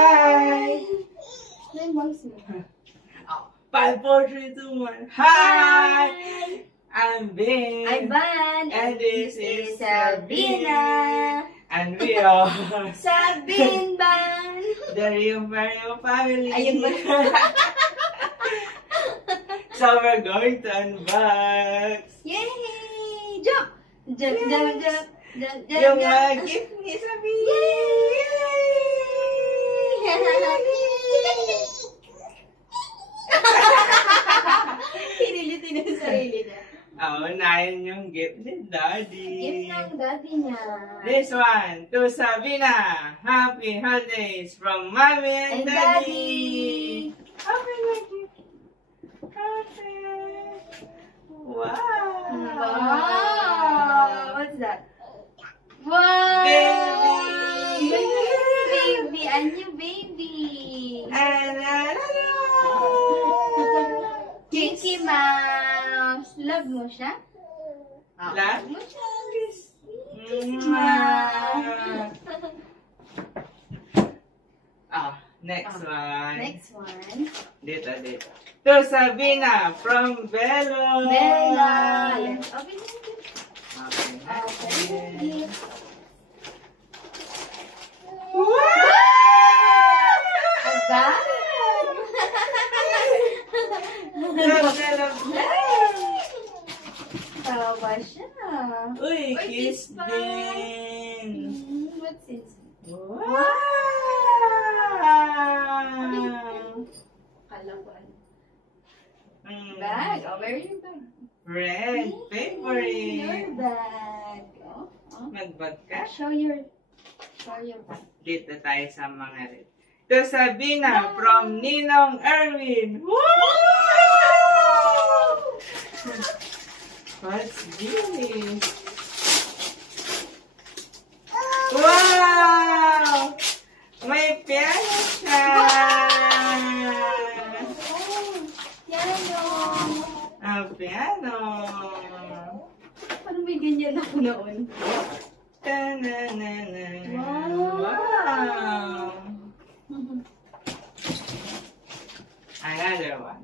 Hi! May voice mo. 5, 4, 3, 2, 1. Hi! I'm Vin. I'm Van. And this is Sabina. And we are Sabin Van. the Rio family. Ayun ba? So we're going to unbox Yay! Jump! Jump, jump, jump. Jump, jump, yung jump. gift ni Sabina. Pinilitin ang sarili niya. Unahin yung gift ni Daddy. Gift ng daddy niya. This one to Sabina. Happy holidays from Mommy and Daddy. Happy holidays. Happy. Wow. Wow! What's that? Wow! Baby. Baby! A new baby! Mickey Mouse! Love mo siya? Love? mo siya? Next one. Next one. Dito. To Sabina from Bella. Bella! Let's open it. Okay. Agad! Tawa siya. Uy, Uy, kiss kiss pa. din. What's this? Wow! Kala ko ano. Mm. Bag. Oh, where are your bag? Red Your favorite. bag. Oh. Magbag ka? Show your bag. Dito tayo sa mga red. To Sabina from Ninong Erwin. Woo! What's this? Wow! May piano siya! Piano! Piano! Paano may ganyan ako noon? Ta-na-na-na. Wow! Another one.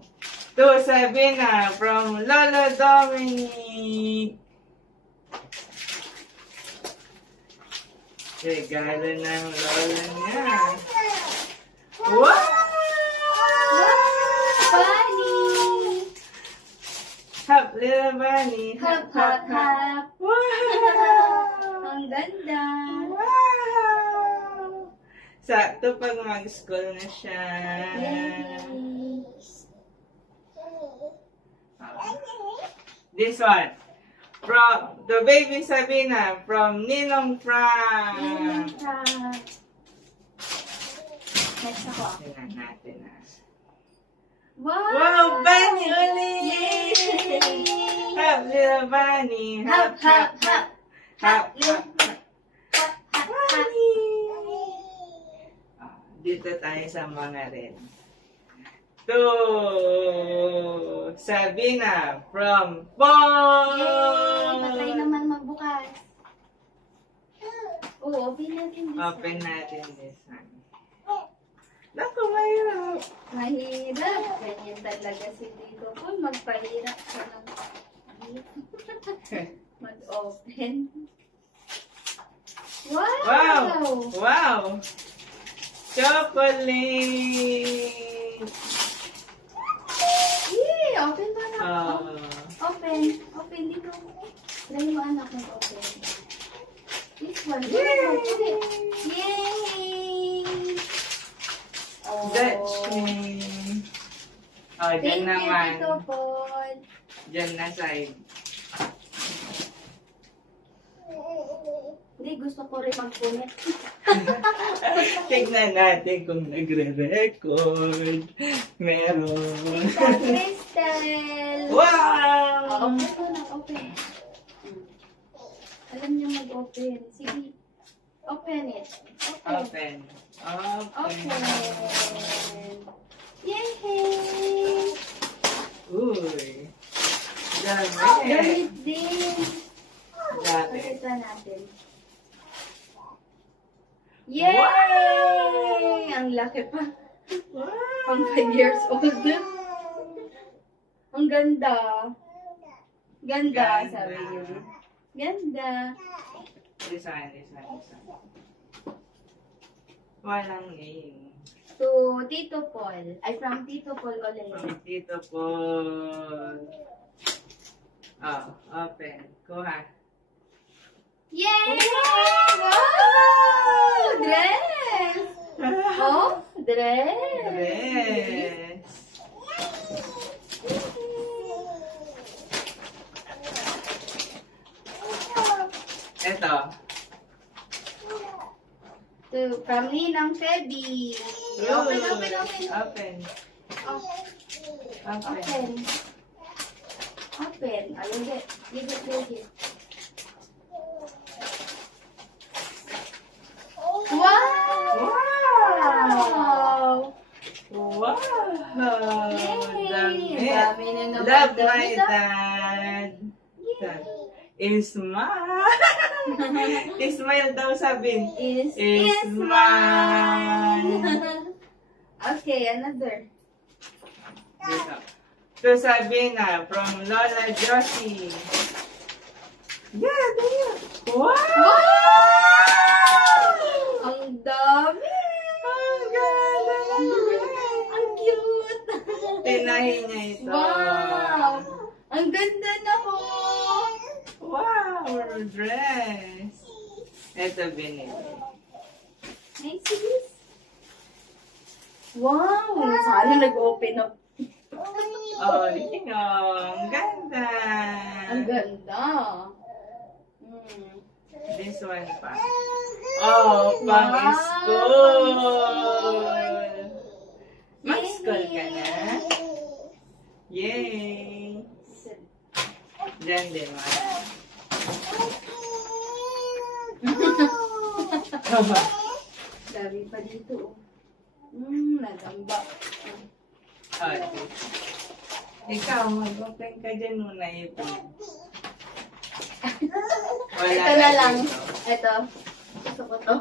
To Sabina from Lolo Dominic. Regalo ng lola niya. Wow! Bunny! Hop, little bunny. Hop, hop, hop! Wow! Ang ganda! Wow! Sakto pag mag-school na siya. This one. From the baby Sabina from Ninong Frank. Next ako. Tingnan natin na. Wow! Wow, bunny ulit! Yay! Hop, little bunny. Hop, hop, hop! Hop, hop, hop. Hop, hop, hop! Bunny! Dito tayo sa mga red. To Sabina from Paul! Yay! Patay naman magbukas. Oo, open natin this Open one. natin this one. Naku, mahirap. Mahirap. Ganyan talaga si Tito Paul. Magpahirap ka ng mag-open. Wow! Wow! Wow! Chocolate! Yay! Open mo na. Oh. Open dito. Dali mo anak mag-open. This one. Yay! Yay! Oh. Dutch cream. Oh, Thank dyan you, naman. Tito Paul. Dyan na side. Hindi, gusto ko rin magpunit. Tignan natin kung nagre-record. Meron. Tita Crystal. Wow! Open ko na, open. Alam niyo mag-open. Sige. Open it. Open. Open. Yay! Uy. Dami. Damit din. Dami. Pakita natin. Yay! Ang malaki pa. Wow! Pang 5 years old. Ang ganda. Ganda, sabi niyo. Ganda. This one. Walang name. To Tito Paul. Ay, from Tito Paul ulit. From Tito Paul. Oh, open. Kuha. Yay! Wow! Dress! Oh, dress! Dress. Ito. From Ninang Feby. Open. Open. Oh, Open. open. I will get. Give it. Wow! Wow! Yay! Dami. Dami na naman. Love my Dami na. dad. Ismile. Ismile daw sabihin. Is mine. Okay, another. Dito. To Sabina from Lola Josie. Yeah, there. Wow! Ang dami! Ang ganda! Ang cute! Tinahin niya ito. Wow! Ang ganda na po! Wow! Dress. Ito binili. Nice this. Wow! Sana nag-open up. Oh, yun o. Ang ganda. Ang ganda. This one pa. Oh, pang Wow. school. Mag-school ka Yay. na? Yay! Diyan din mo. Dami pa dito. Nagamba. Okay. Ikaw, mag-open ka dyan muna ito. Wala Ito na lang. dito. Ito. Gusto ko to.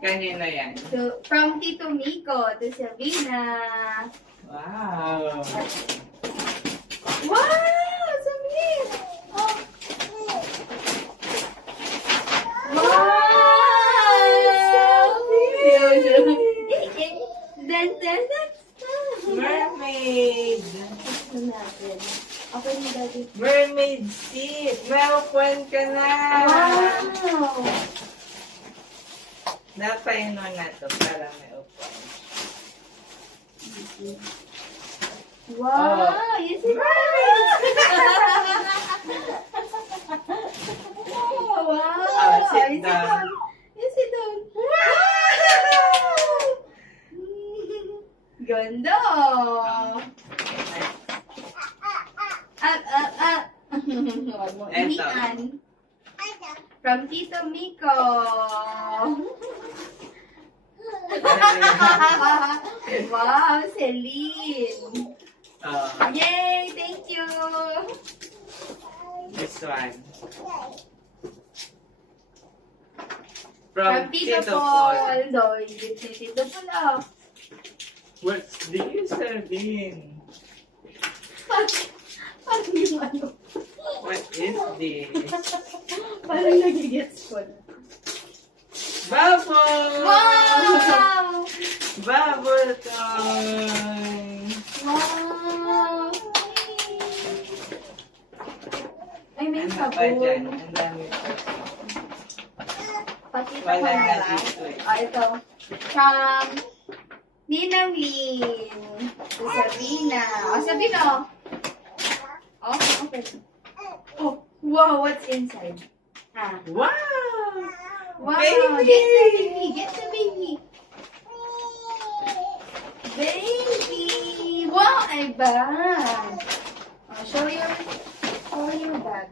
Kanino yan? So, from Tito Miko to Sabina. Wow! Wow! Samir! Oh. Wow! Then. Mermaid! Ito natin. Okay ni Daddy. Mermaid seat! May upuan ka na! Wow! Napainom na to para may upuan. Wow! Yes, it is! Wow! Sit down. Yes, sit down. Ganda! Huwag mo Eto. inian. From Tito Miko. Wow, Celine. Oh, Yay! Thank you! this one. From Tito Paul. Doy, dito ni Tito Paul. Oh. What's this, Sabine? Parang yung ano. What is this? Parang nagigets ko na. Bubble! Wow! Bubble toy! Wow! Ay, may Ano pa dyan? sabon. Ang dami pa. Pati pa Wala na lang. dito eh. Ah, ito. From Ninang Lin. To Sabina. Oh, Sabina. Oh, okay. Oh, wow, what's inside? Ah. Wow! Wow, Baby! get the baby, get the baby. Baby! Wow, ay bag. Oh, show your bag.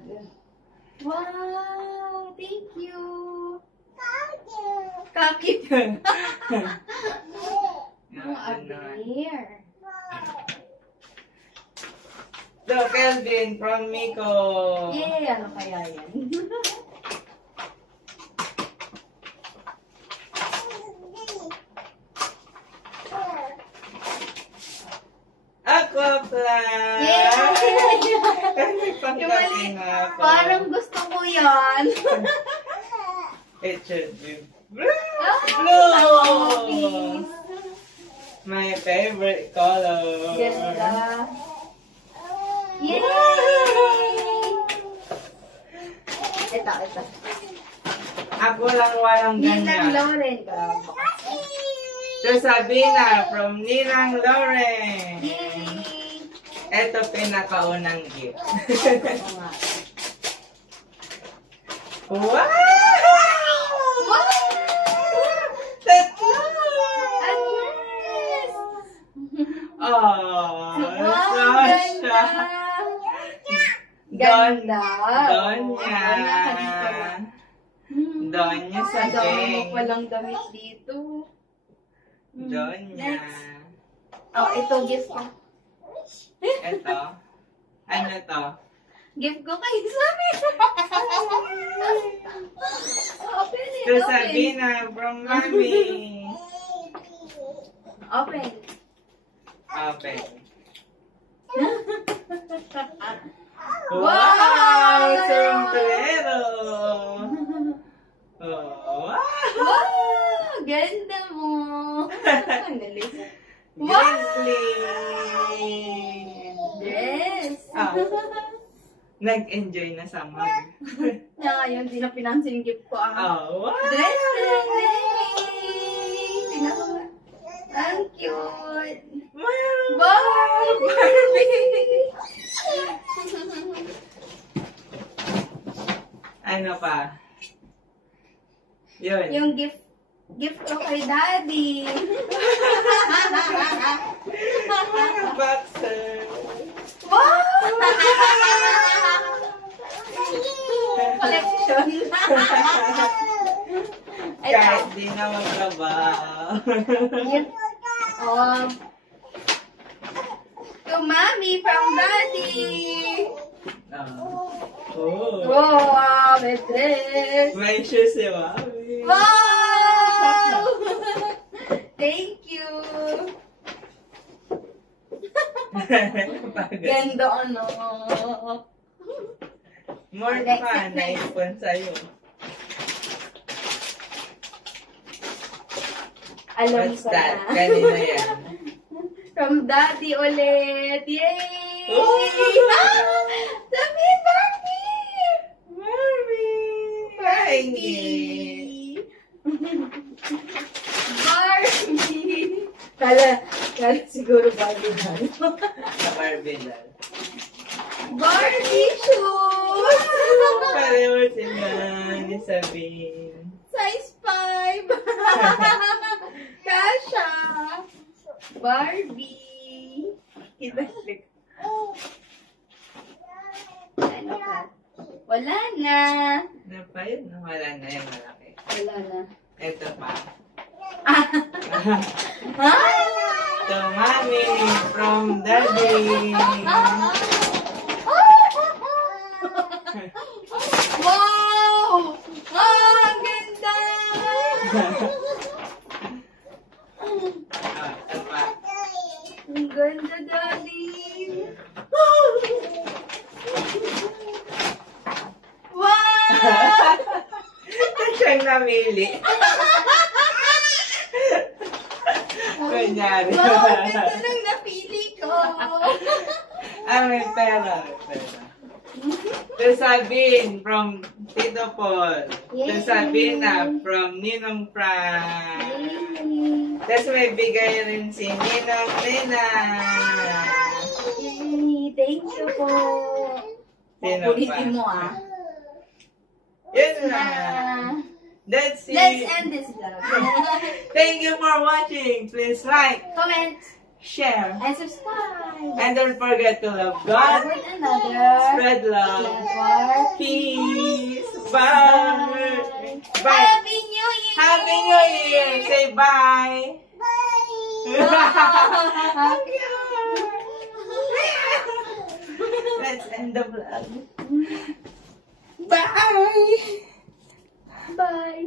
Wow, thank you. Kakit. Oh, a bear. So, Kelvin from Miko. Yay, ano kaya yan? chocolate! Yay! May pangkapi nga ako. Parang gusto ko yan. It should be blue! Blue! Blue! My favorite color. Ganda. Yay! Ito. Ako lang walang Ninang ganyan. Lauren. So, Sabina from Ninang Lauren. Yay! Ito pinakaunang gift. Oo nga. Wow! Wow! Tatlo! Yes! Oh, Wow, Sasha. Ganda. Donya. Donya ka dito lang. Donya sa Ang dami mo Jeng. palang damit dito. Donya. Next. Oh, ito gift ko. Ito. Ano to? Gift ko kay Sabi. Open it, To open. Sabina from Mommy. Open. Open. Wow! Wow! Sombrero! Oh, wow! Wow! Ganda mo. Ang galing. Grizzly! Yes. Ah. Nag-enjoy na sa mag. Ngayon, di na pinansin yung gift ko. Oh, wow! Dress na Tingnan. Ang cute. Wow! Wow! Barbie! Ano pa? Yun. Yung gift ko kay Daddy. Boxer. Wow! Collection. Kahit di na magtrabaho. Oh. To Mommy from Daddy. Oh. Wow, may dress. May shoes si Mami. Wow! Thank you. Ganda ano. More Next, pa, next, next. naipon sa'yo. Alam What's ko that? na. Kanina yan. From Daddy ulit. Yay! Oh! Sabi, Barbie! Barbie! Barbie! Kala siguro Barbie na. Sa Barbie doll. Barbie shoes! Pareho sila ni Sabine. Size 5! Kasha! Barbie! Ibalik. Ano ka? Wala na. Ano pa yun? Wala na yung malaki. Wala na. Ito pa. Ah! To Mommy from Daddy. Wow! Ah, ang ganda! Ito pa. Ang ganda, Daddy! Wow! Ito siyang namili. Kunyari. Wow, ang ganda nang napili ko! May pera. To Sabine from Tito Paul. To Yay! Sabina from Ninong Frank. Tapos may bigay rin si Ninang Nina. Yay! Thank you po! Sino Ulitin pa? mo ah. Yun na. That's it. Let's end this vlog. Thank you for watching. Please like, Comment share, and subscribe. and don't forget to love God, One another. spread love, Network. peace, bye. Bye. Happy New Year! Happy New Year. Say bye. Let's end the vlog. Bye. Bye.